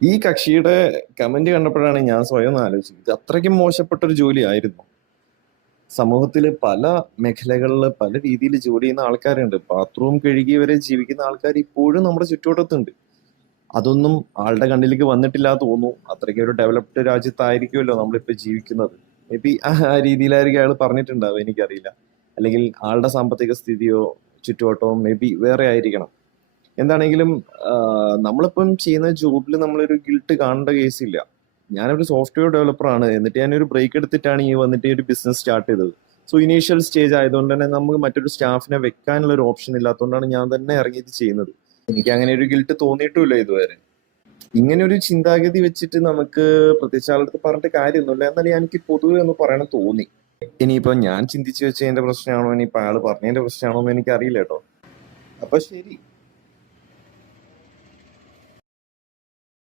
ഈ കക്ഷിയുടെ കമന്റ് കണ്ടപ്പോഴാണ് ഞാൻ സ്വയം ഒന്ന് ആലോചിച്ചത്. ഇത് അത്രയ്ക്കും മോശപ്പെട്ട ഒരു ജോലിയായിരുന്നു. സമൂഹത്തില് പല മേഖലകളില് പല രീതിയിൽ ജോലി ചെയ്യുന്ന ആൾക്കാരുണ്ട്. ബാത്റൂം കഴുകി വരെ ജീവിക്കുന്ന ആൾക്കാർ ഇപ്പോഴും നമ്മുടെ ചുറ്റുവട്ടത്തുണ്ട്. അതൊന്നും ആളുടെ കണ്ണിലേക്ക് വന്നിട്ടില്ല തോന്നുന്നു. അത്രയ്ക്ക് ഒരു ഡെവലപ്ഡ് രാജ്യത്തായിരിക്കുമല്ലോ നമ്മളിപ്പോ ജീവിക്കുന്നത്. മേ ബി ആ രീതിയിലായിരിക്കും അയാൾ പറഞ്ഞിട്ടുണ്ടാവുക, എനിക്കറിയില്ല. അല്ലെങ്കിൽ ആളുടെ സാമ്പത്തിക സ്ഥിതിയോ ചുറ്റുവട്ടമോ മേ ബി വേറെ ആയിരിക്കണം. എന്താണെങ്കിലും നമ്മളിപ്പം ചെയ്യുന്ന ജോബിൽ നമ്മളൊരു ഗിൽട്ട് കാണേണ്ട കേസില്ല. ഞാനൊരു സോഫ്റ്റ്വെയർ ഡെവലപ്പറാണ്. എന്നിട്ട് ഞാനൊരു ബ്രേക്ക് എടുത്തിട്ടാണ് ഈ വന്നിട്ട് ഈ ഒരു ബിസിനസ് സ്റ്റാർട്ട് ചെയ്തത്. സോ ഇനീഷ്യൽ സ്റ്റേജ് ആയതുകൊണ്ട് തന്നെ നമുക്ക് മറ്റൊരു സ്റ്റാഫിനെ വെക്കാനുള്ള ഒരു ഓപ്ഷൻ ഇല്ലാത്തതുകൊണ്ടാണ് ഞാൻ തന്നെ ഇറങ്ങി ഇത് ചെയ്യുന്നത്. എനിക്ക് അങ്ങനെ ഒരു ഗിൽട്ട് തോന്നിയിട്ടുമില്ല ഇതുവരെ. ഇങ്ങനെ ഒരു ചിന്താഗതി വെച്ചിട്ട് നമുക്ക് പ്രത്യേകിച്ച് ആളുടെ അടുത്ത് പറഞ്ഞിട്ട് കാര്യമൊന്നുമില്ല. എന്നാൽ എനിക്ക് പൊതുവെ ഒന്ന് പറയണം തോന്നി. ഇനിയിപ്പോ ഞാൻ ചിന്തിച്ചു വെച്ചതിന്റെ പ്രശ്നമാണോ ഇനിയിപ്പോ അയാൾ പറഞ്ഞതിന്റെ പ്രശ്നമാണോ എന്ന് എനിക്ക് അറിയില്ല കേട്ടോ. അപ്പൊ ശരി.